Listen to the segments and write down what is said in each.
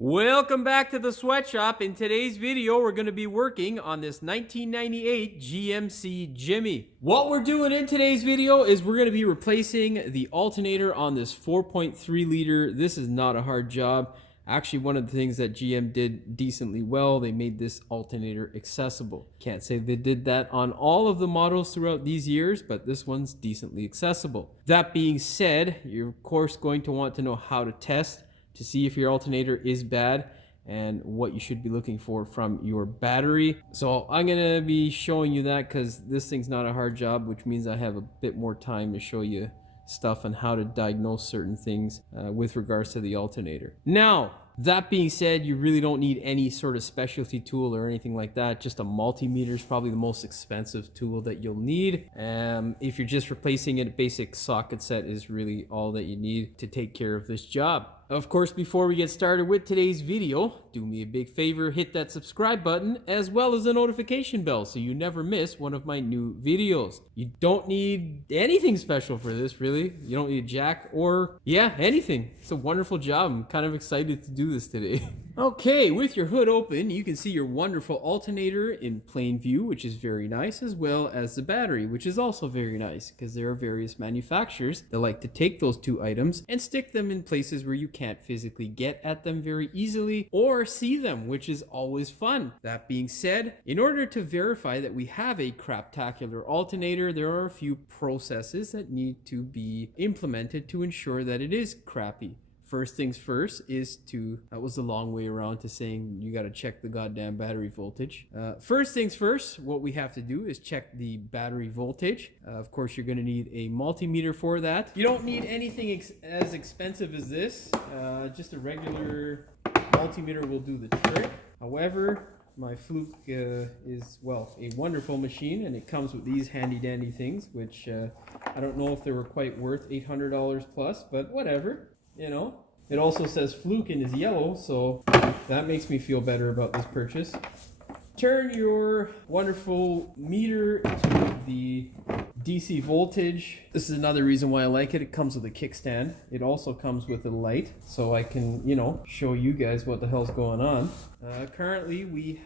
Welcome back to the sweatshop. In today's video, we're going to be working on this 1998 GMC Jimmy. What we're doing in today's video is we're going to be replacing the alternator on this 4.3 liter. This is not a hard job. Actually, one of the things that GM did decently well, they made this alternator accessible. Can't say they did that on all of the models throughout these years, but this one's decently accessible. That being said, you're of course going to want to know how to test to see if your alternator is bad and what you should be looking for from your battery. So I'm gonna be showing you that because this thing's not a hard job, which means I have a bit more time to show you stuff on how to diagnose certain things with regards to the alternator. Now, that being said, you really don't need any sort of specialty tool or anything like that. Just a multimeter is probably the most expensive tool that you'll need. If you're just replacing it, a basic socket set is really all that you need to take care of this job. Of course, before we get started with today's video, do me a big favor, hit that subscribe button as well as the notification bell so you never miss one of my new videos. You don't need anything special for this, really. You don't need a jack or, anything. It's a wonderful job. I'm kind of excited to do this today. Okay, with your hood open, you can see your wonderful alternator in plain view, which is very nice, as well as the battery, which is also very nice because there are various manufacturers that like to take those two items and stick them in places where you can't physically get at them very easily or see them, which is always fun. That being said, in order to verify that we have a craptacular alternator, there are a few processes that need to be implemented to ensure that it is crappy. First things first is that was a long way around to saying you got to check the goddamn battery voltage. First things first, what we have to do is check the battery voltage. Of course, you're going to need a multimeter for that. You don't need anything as expensive as this. Just a regular multimeter will do the trick. However, my Fluke is, well, a wonderful machine, and it comes with these handy dandy things, which I don't know if they were quite worth $800 plus, but whatever. You know, it also says Fluke and is yellow, so that makes me feel better about this purchase. Turn your wonderful meter to the DC voltage. This is another reason why I like it. It comes with a kickstand. It also comes with a light, so I can, show you guys what the hell's going on. Currently we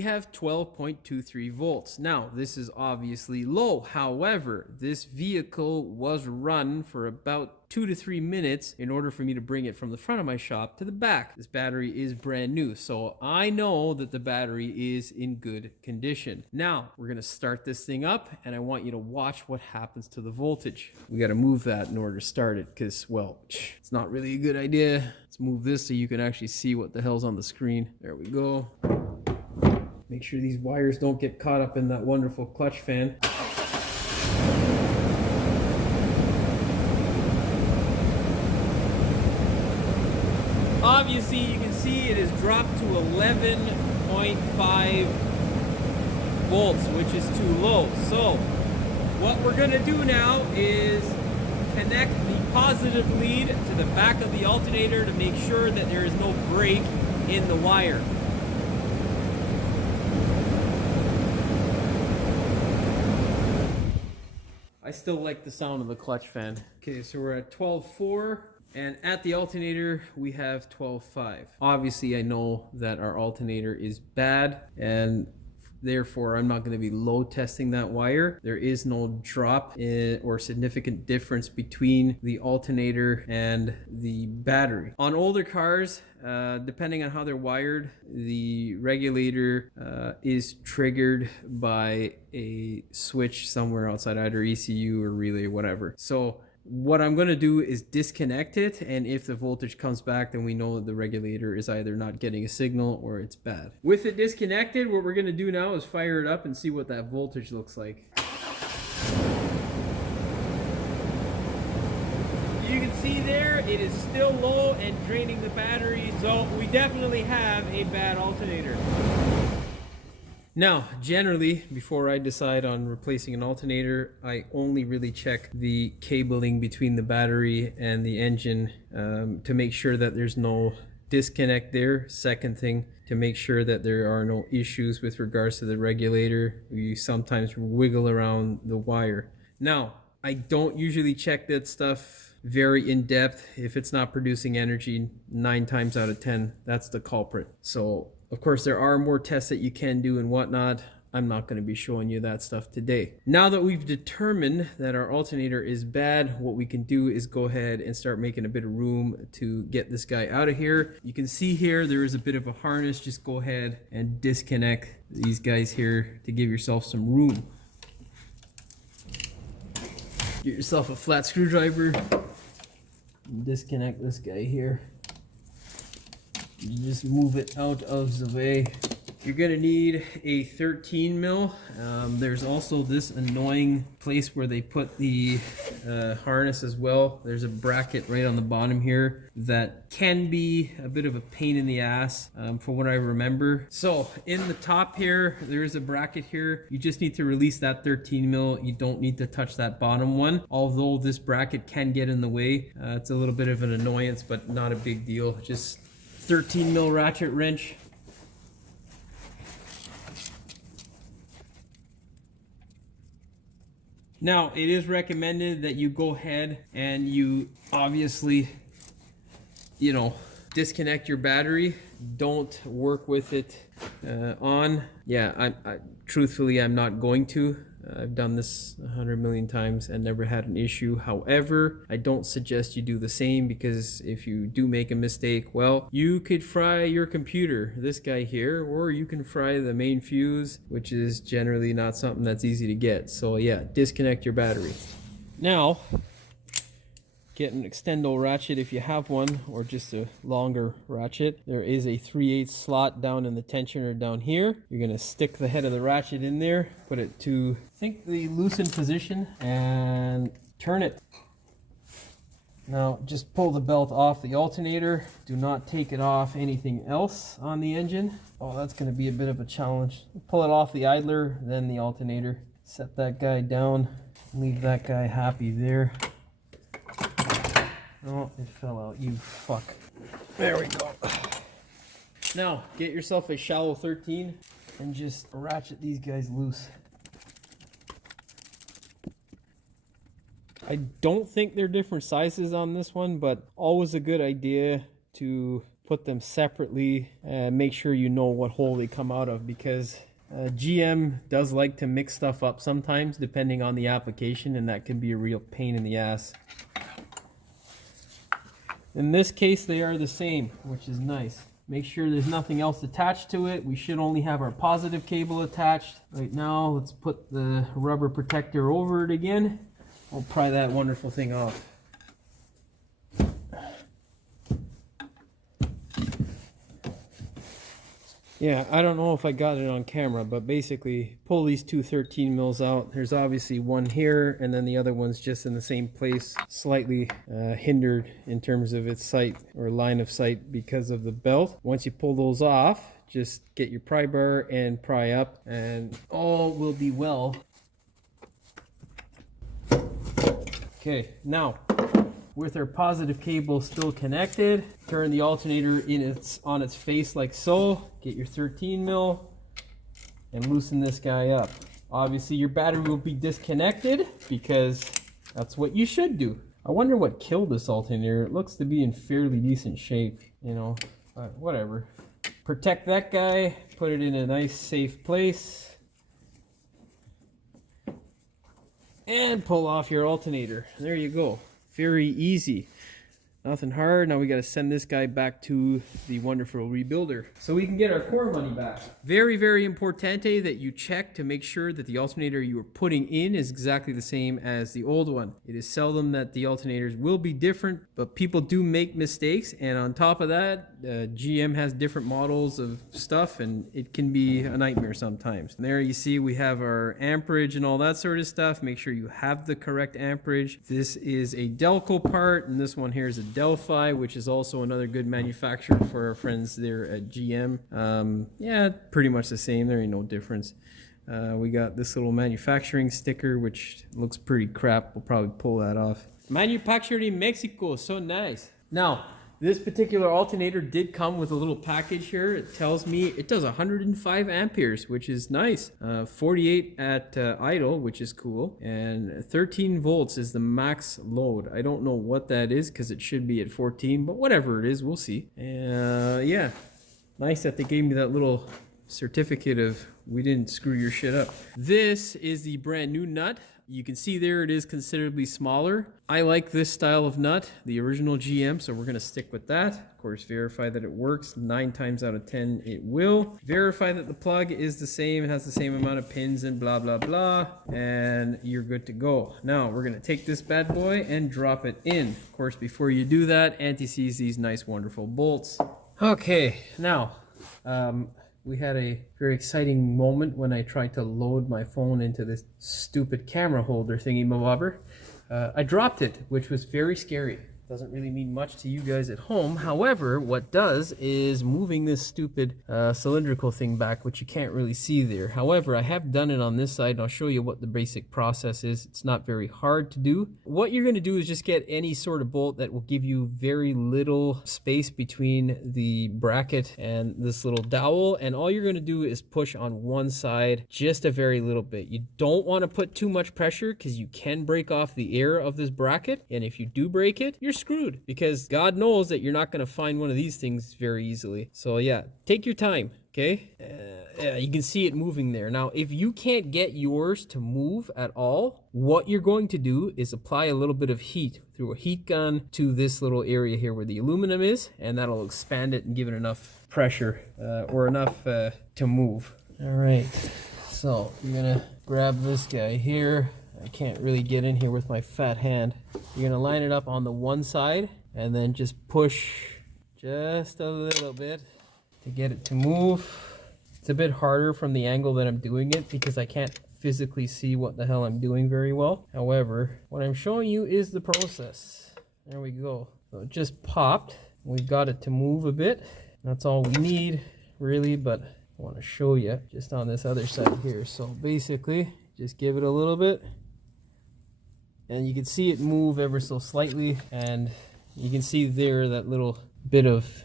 have 12.23 volts. Now, this is obviously low. However, this vehicle was run for about 2 to 3 minutes in order for me to bring it from the front of my shop to the back. This battery is brand new, so I know that the battery is in good condition. Now, we're gonna start this thing up, and I want you to watch what happens to the voltage. We gotta move that in order to start it, because, well, it's not really a good idea. Let's move this so you can actually see what the hell's on the screen. There we go. Make sure these wires don't get caught up in that wonderful clutch fan. Obviously, you can see it has dropped to 11.5 volts, which is too low. So, what we're going to do now is connect the positive lead to the back of the alternator to make sure that there is no break in the wire. I still like the sound of the clutch fan. Okay, so we're at 12.4, and at the alternator we have 12.5. Obviously, I know that our alternator is bad, and therefore I'm not going to be load testing that wire. There is no drop or significant difference between the alternator and the battery. On older cars, depending on how they're wired, the regulator is triggered by a switch somewhere outside, either ECU or relay or whatever. So what I'm going to do is disconnect it, and if the voltage comes back, then we know that the regulator is either not getting a signal or it's bad. With it disconnected, what we're going to do now is fire it up and see what that voltage looks like. You can see there, it is still low and draining the battery, so we definitely have a bad alternator. Now, generally, before I decide on replacing an alternator, I only really check the cabling between the battery and the engine to make sure that there's no disconnect there. Second thing, to make sure that there are no issues with regards to the regulator. You sometimes wiggle around the wire. Now, I don't usually check that stuff very in depth. If it's not producing energy 9 times out of 10, that's the culprit. So of course there are more tests that you can do and whatnot. I'm not going to be showing you that stuff today. Now that we've determined that our alternator is bad, what we can do is go ahead and start making a bit of room to get this guy out of here. You can see here there is a bit of a harness. Just go ahead and disconnect these guys here to give yourself some room. Get yourself a flat screwdriver and disconnect this guy here. You just move it out of the way. You're gonna need a 13 mil. There's also this annoying place where they put the harness as well. There's a bracket right on the bottom here that can be a bit of a pain in the ass from what I remember. So in the top here, there's a bracket here. You just need to release that 13 mil. You don't need to touch that bottom one. Although this bracket can get in the way. It's a little bit of an annoyance, but not a big deal. Just 13 mil ratchet wrench. Now, it is recommended that you go ahead and you obviously, disconnect your battery. Don't work with it on. Yeah, truthfully, I'm not going to. I've done this 100 million times and never had an issue. However, I don't suggest you do the same, because if you do make a mistake, well, you could fry your computer, this guy here, or you can fry the main fuse, which is generally not something that's easy to get. So yeah, disconnect your battery. Now, get an extendo ratchet if you have one, or just a longer ratchet. There is a 3/8 slot down in the tensioner down here. You're gonna stick the head of the ratchet in there, put it to, I think, the loosened position, and turn it. Now just pull the belt off the alternator. Do not take it off anything else on the engine. Oh, that's gonna be a bit of a challenge. Pull it off the idler, then the alternator. Set that guy down, leave that guy happy there. Oh, it fell out, you fuck. There we go. Now, get yourself a shallow 13 and just ratchet these guys loose. I don't think they're different sizes on this one, but always a good idea to put them separately and make sure you know what hole they come out of, because GM does like to mix stuff up sometimes depending on the application, and that can be a real pain in the ass. In this case, they are the same, which is nice. Make sure there's nothing else attached to it. We should only have our positive cable attached. Right now, let's put the rubber protector over it again. We'll pry that wonderful thing off. Yeah, I don't know if I got it on camera, but basically pull these two 13 mils out. There's obviously one here, and then the other one's just in the same place, slightly hindered in terms of its sight or line of sight because of the belt. Once you pull those off, just get your pry bar and pry up, and all will be well. Okay, now, with our positive cable still connected, turn the alternator on its face like so. Get your 13 mil and loosen this guy up. Obviously your battery will be disconnected because that's what you should do. I wonder what killed this alternator. It looks to be in fairly decent shape, but whatever. Protect that guy, put it in a nice safe place, and pull off your alternator. There you go. Very easy. Nothing hard. Now we got to send this guy back to the wonderful rebuilder so we can get our core money back. Very, very importante that you check to make sure that the alternator you are putting in is exactly the same as the old one. It is seldom that the alternators will be different, but people do make mistakes. And on top of that, GM has different models of stuff, and it can be a nightmare sometimes. And there you see we have our amperage and all that sort of stuff. Make sure you have the correct amperage. This is a Delco part, and this one here is a Delphi, which is also another good manufacturer for our friends there at GM. Yeah, pretty much the same. There ain't no difference. We got this little manufacturing sticker, which looks pretty crap. We'll probably pull that off. Manufactured in Mexico, so nice. Now, This particular alternator did come with a little package here. It tells me it does 105 amperes, which is nice. 48 at idle, which is cool. And 13 volts is the max load. I don't know what that is because it should be at 14, but whatever it is, we'll see. Yeah, nice that they gave me that little certificate of we didn't screw your shit up. This is the brand new nut. You can see there it is considerably smaller. I like this style of nut, the original GM, so we're gonna stick with that. Of course, verify that it works. 9 times out of 10 it will. Verify that the plug is the same, has the same amount of pins and blah, blah, blah, and you're good to go. Now, we're gonna take this bad boy and drop it in. Of course, before you do that, anti-seize these nice, wonderful bolts. Okay, now, we had a very exciting moment when I tried to load my phone into this stupid camera holder thingy mabobber. I dropped it, which was very scary. Doesn't really mean much to you guys at home. However, what does is moving this stupid cylindrical thing back, which you can't really see there. However, I have done it on this side, and I'll show you what the basic process is. It's not very hard to do. What you're going to do is just get any sort of bolt that will give you very little space between the bracket and this little dowel, and all you're going to do is push on one side just a very little bit. You don't want to put too much pressure because you can break off the air of this bracket, and if you do break it, you're screwed, because God knows that you're not going to find one of these things very easily. So yeah, take your time, okay? Yeah, you can see it moving there. Now, if you can't get yours to move at all, what you're going to do is apply a little bit of heat through a heat gun to this little area here where the aluminum is, and that'll expand it and give it enough pressure or enough to move. All right, so you're gonna grab this guy here. I can't really get in here with my fat hand. You're gonna line it up on the one side and then just push just a little bit to get it to move. It's a bit harder from the angle that I'm doing it because I can't physically see what the hell I'm doing very well. However, what I'm showing you is the process. There we go. So it just popped. We've got it to move a bit. That's all we need really, but I want to show you just on this other side here. So basically, just give it a little bit. And you can see it move ever so slightly, and you can see there that little bit of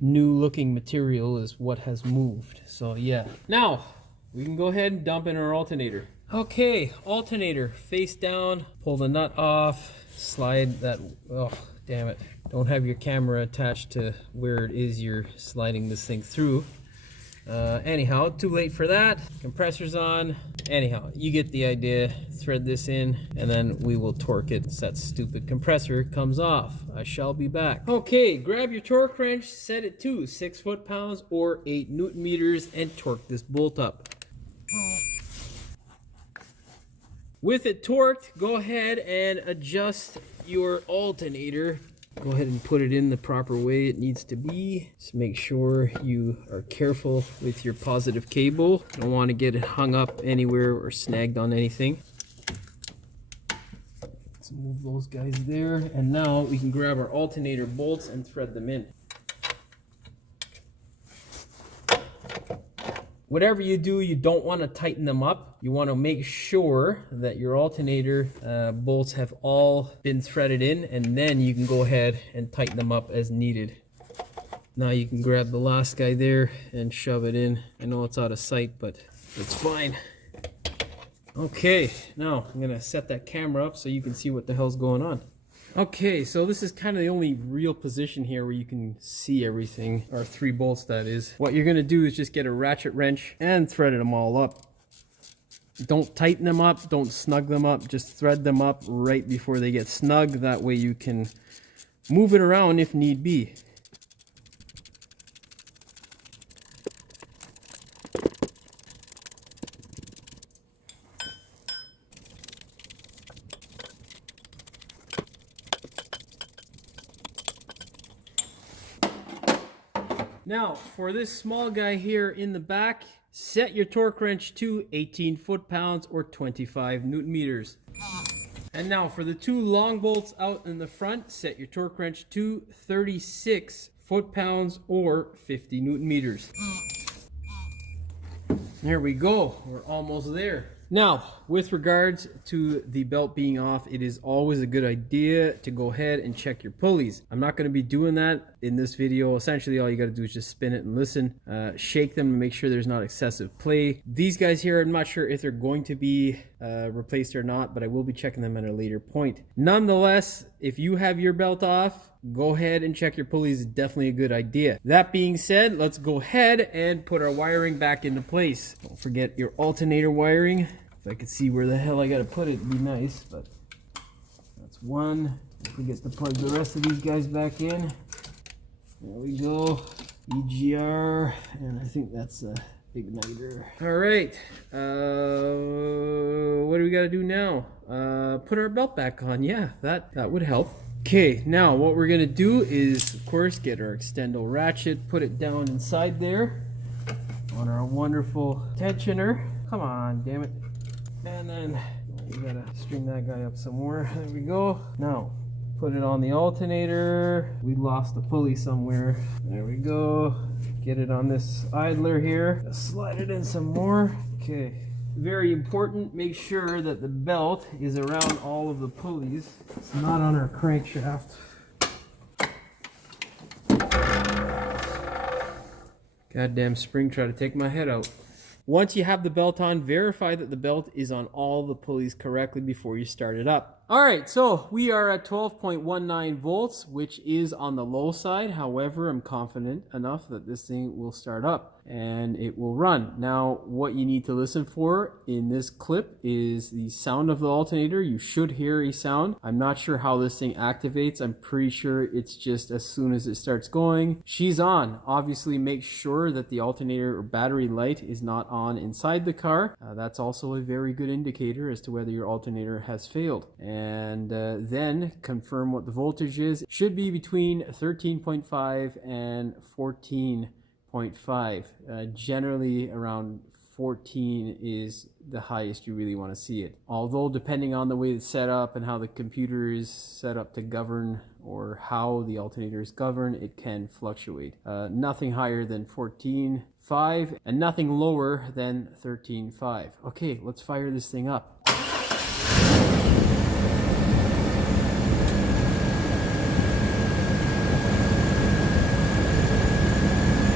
new looking material is what has moved. So yeah, now we can go ahead and dump in our alternator. Okay, alternator face down, pull the nut off, slide that, oh damn it, don't have your camera attached to where it is you're sliding this thing through. Anyhow, too late for that. Compressor's on. Anyhow, you get the idea. Thread this in, and then we will torque it so that stupid compressor comes off. I shall be back. Okay, grab your torque wrench, set it to 6 foot-pounds or 8 Newton meters, and torque this bolt up. With it torqued, go ahead and adjust your alternator. Go ahead and put it in the proper way it needs to be. Just make sure you are careful with your positive cable. Don't want to get it hung up anywhere or snagged on anything. Let's move those guys there. And now we can grab our alternator bolts and thread them in. Whatever you do, you don't want to tighten them up. You want to make sure that your alternator bolts have all been threaded in, and then you can go ahead and tighten them up as needed. Now you can grab the last guy there and shove it in. I know it's out of sight, but it's fine. Okay, now I'm going to set that camera up so you can see what the hell's going on. Okay, so this is kind of the only real position here where you can see everything, or 3 bolts that is. What you're going to do is just get a ratchet wrench and thread them all up. Don't tighten them up, don't snug them up, just thread them up right before they get snug. That way you can move it around if need be. Now, for this small guy here in the back, set your torque wrench to 18 foot-pounds or 25 Newton meters. And now for the 2 long bolts out in the front, set your torque wrench to 36 foot-pounds or 50 Newton meters. There we go, we're almost there. Now, with regards to the belt being off, it is always a good idea to go ahead and check your pulleys. I'm not going to be doing that in this video. Essentially, all you got to do is just spin it and listen. Shake them to make sure there's not excessive play. These guys here, I'm not sure if they're going to be replaced or not, but I will be checking them at a later point. Nonetheless, if you have your belt off, go ahead and check your pulleys. It's definitely a good idea. That being said, let's go ahead and put our wiring back into place. Don't forget your alternator wiring. If I could see where the hell I gotta put it, it'd be nice, but that's one. Don't forget to plug the rest of these guys back in. There we go. EGR, and I think that's a igniter. All right, what do we gotta do now? Put our belt back on. Yeah, that would help. Okay, now what we're gonna do is, of course, get our extendo ratchet, put it down inside there on our wonderful tensioner. Come on, damn it. And then we gotta string that guy up some more. There we go. Now, put it on the alternator. We lost the pulley somewhere. There we go. Get it on this idler here. Just slide it in some more. Okay. Very important, make sure that the belt is around all of the pulleys. It's not on our crankshaft. Goddamn spring try to take my head out. Once you have the belt on, verify that the belt is on all the pulleys correctly before you start it up. All right, so we are at 12.19 volts, which is on the low side. However, I'm confident enough that this thing will start up and it will run. Now, what you need to listen for in this clip is the sound of the alternator. You should hear a sound. I'm not sure how this thing activates. I'm pretty sure it's just as soon as it starts going, she's on. Obviously, make sure that the alternator or battery light is not on inside the car. That's also a very good indicator as to whether your alternator has failed. And then confirm what the voltage is. It should be between 13.5 and 14.5. Generally around 14 is the highest you really want to see it. Although depending on the way it's set up and how the computer is set up to govern or how the alternator is governed, it can fluctuate. Nothing higher than 14.5 and nothing lower than 13.5. Okay, let's fire this thing up.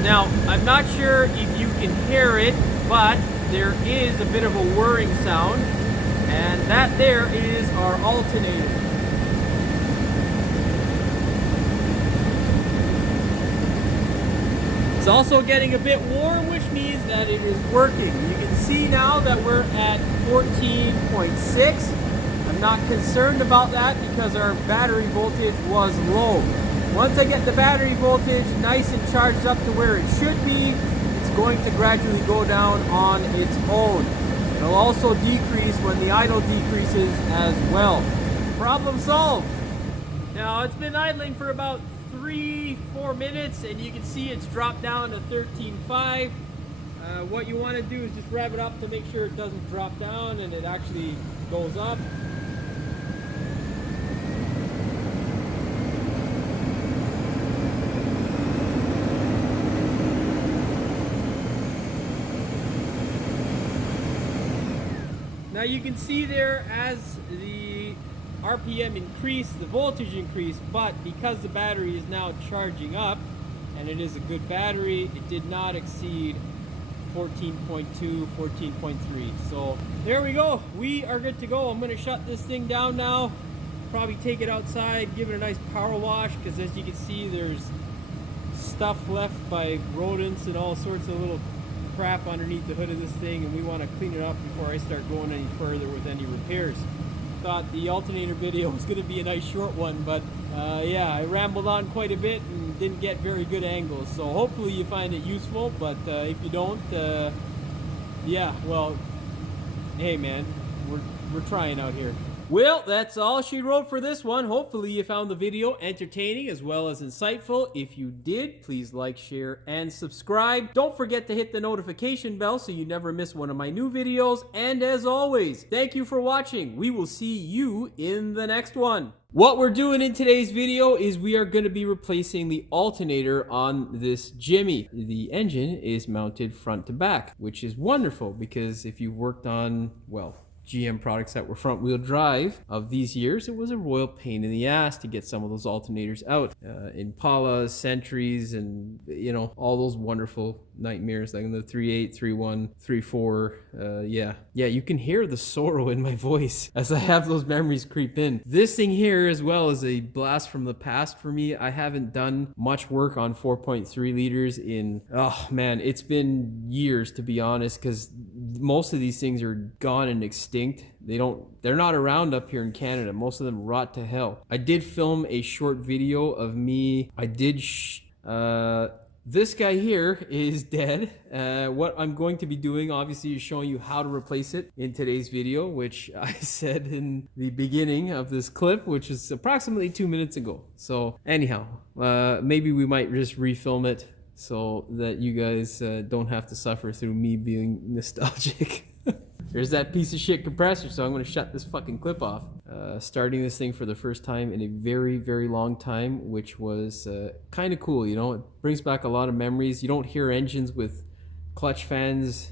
Now, I'm not sure if you can hear it, but there is a bit of a whirring sound, and that there is our alternator. It's also getting a bit warm, which means that it is working. You can see now that we're at 14.6. I'm not concerned about that because our battery voltage was low. Once I get the battery voltage nice and charged up to where it should be, it's going to gradually go down on its own. It'll also decrease when the idle decreases as well. Problem solved. Now it's been idling for about 3-4 minutes and you can see it's dropped down to 13.5. What you want to do is just rev it up to make sure it doesn't drop down and it actually goes up. Now you can see there as the RPM increased, the voltage increased, but because the battery is now charging up, and it is a good battery, it did not exceed 14.2, 14.3. So there we go. We are good to go. I'm going to shut this thing down now. Probably take it outside, give it a nice power wash, because as you can see, there's stuff left by rodents and all sorts of little crap underneath the hood of this thing, and we want to clean it up before I start going any further with any repairs. Thought the alternator video was going to be a nice short one, but yeah, I rambled on quite a bit and didn't get very good angles, so hopefully you find it useful, but if you don't, yeah, well, hey man, we're trying out here. Well, that's all she wrote for this one. Hopefully you found the video entertaining as well as insightful. If you did, please like, share, and subscribe. Don't forget to hit the notification bell so you never miss one of my new videos. And as always, thank you for watching. We will see you in the next one. What we're doing in today's video is we are going to be replacing the alternator on this Jimmy. The engine is mounted front to back, which is wonderful because if you've worked on, well, GM products that were front wheel drive of these years, it was a royal pain in the ass to get some of those alternators out. Impalas, Sentries, and you know, all those wonderful nightmares like in the 3.8, 3.1, 3.4. Yeah, you can hear the sorrow in my voice as I have those memories creep in. This thing here as well is a blast from the past for me. I haven't done much work on 4.3 liters in, oh man, it's been years to be honest, because most of these things are gone and extinct. They're not around up here in Canada. Most of them rot to hell. I did film a short video of me. This guy here is dead. What I'm going to be doing obviously is showing you how to replace it in today's video, which I said in the beginning of this clip, which is approximately 2 minutes ago. So anyhow, maybe we might just refilm it so that you guys don't have to suffer through me being nostalgic. There's that piece of shit compressor, so I'm going to shut this fucking clip off. Starting this thing for the first time in a very, very long time, which was kind of cool, you know. It brings back a lot of memories. You don't hear engines with clutch fans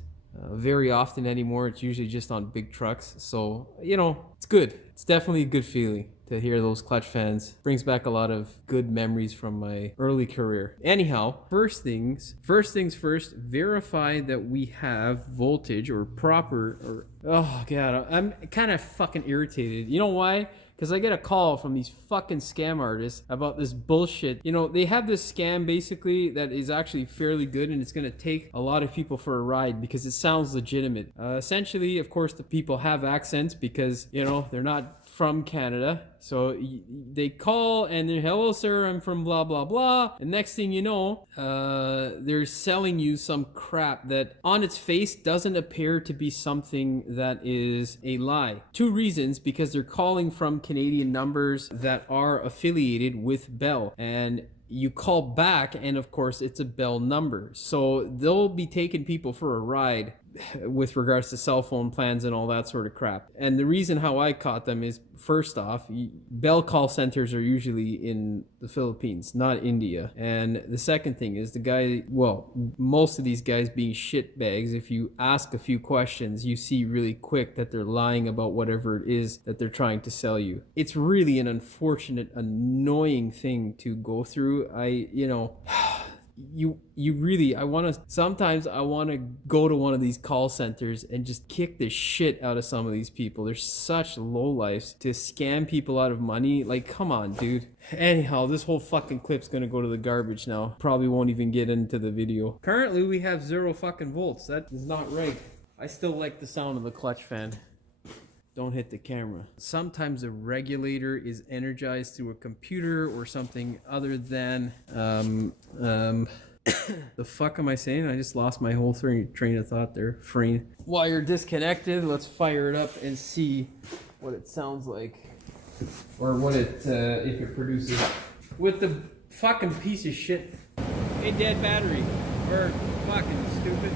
very often anymore. It's usually just on big trucks. So, you know, it's good. It's definitely a good feeling to hear those clutch fans. Brings back a lot of good memories from my early career. Anyhow, first things first, verify that we have voltage or proper, oh god, I'm kind of fucking irritated. You know why? Because I get a call from these fucking scam artists about this bullshit. You know, they have this scam basically that is actually fairly good, and it's going to take a lot of people for a ride because it sounds legitimate. Essentially, of course, the people have accents because, you know, they're not from Canada. So they call and they're, hello sir, I'm from blah blah blah, and next thing you know, they're selling you some crap that on its face doesn't appear to be something that is a lie. Two reasons: because they're calling from Canadian numbers that are affiliated with Bell, and you call back and of course it's a Bell number, so they'll be taking people for a ride with regards to cell phone plans and all that sort of crap. And the reason how I caught them is, first off, Bell call centers are usually in the Philippines, not India. And the second thing is the guy, well, most of these guys being shitbags, if you ask a few questions, you see really quick that they're lying about whatever it is that they're trying to sell you. It's really an unfortunate, annoying thing to go through. Sometimes I want to go to one of these call centers and just kick the shit out of some of these people. They're such lowlifes to scam people out of money. Like, come on, dude. Anyhow, this whole fucking clip's gonna go to the garbage now. Probably won't even get into the video. Currently, we have 0 fucking volts. That is not right. I still like the sound of the clutch fan. Don't hit the camera. Sometimes a regulator is energized through a computer or something other than the fuck am I saying? I just lost my whole train of thought there. While you're disconnected, let's fire it up and see what it sounds like, or what it if it produces with the fucking piece of shit. Hey, dead battery, or fucking stupid.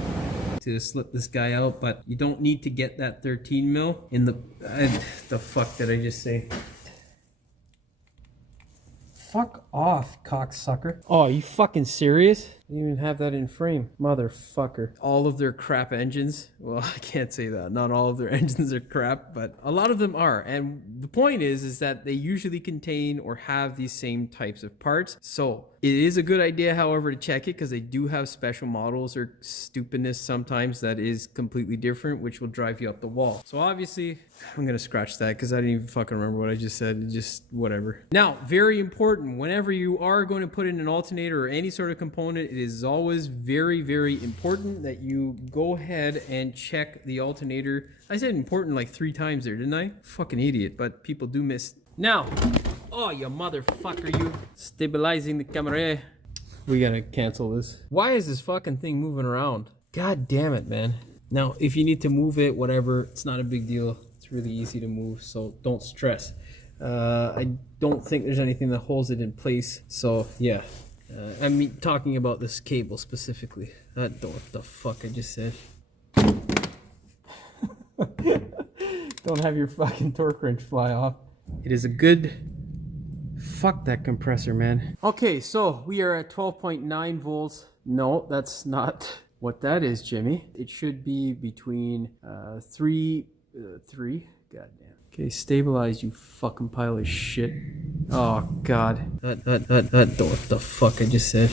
To slip this guy out, but you don't need to get that 13 mil in the fuck did I just say? Fuck off, cocksucker. Oh, are you fucking serious? I didn't even have that in frame. Motherfucker. All of their crap engines, well, I can't say that. Not all of their engines are crap, but a lot of them are. And the point is that they usually contain or have these same types of parts. So it is a good idea, however, to check it, because they do have special models or stupidness sometimes that is completely different, which will drive you up the wall. So obviously, I'm going to scratch that because I didn't even fucking remember what I just said. Just whatever. Now, very important, whenever you are going to put in an alternator or any sort of component, it is always very, very important that you go ahead and check the alternator. I said important like 3 times there, didn't I? Fucking idiot, but people do miss. Now, oh, you motherfucker, you. Stabilizing the camera. We gotta cancel this. Why is this fucking thing moving around? God damn it, man. Now, if you need to move it, whatever, it's not a big deal. It's It's really easy to move, so don't stress. I don't think there's anything that holds it in place, so yeah. I'm talking about this cable specifically. What the fuck I just said. Don't have your fucking torque wrench fly off. It is a good... Fuck that compressor, man. Okay, so we are at 12.9 volts. No, that's not what that is, Jimmy. It should be between 3. Goddamn. Okay, stabilize, you fucking pile of shit. Oh, God. What the fuck I just said.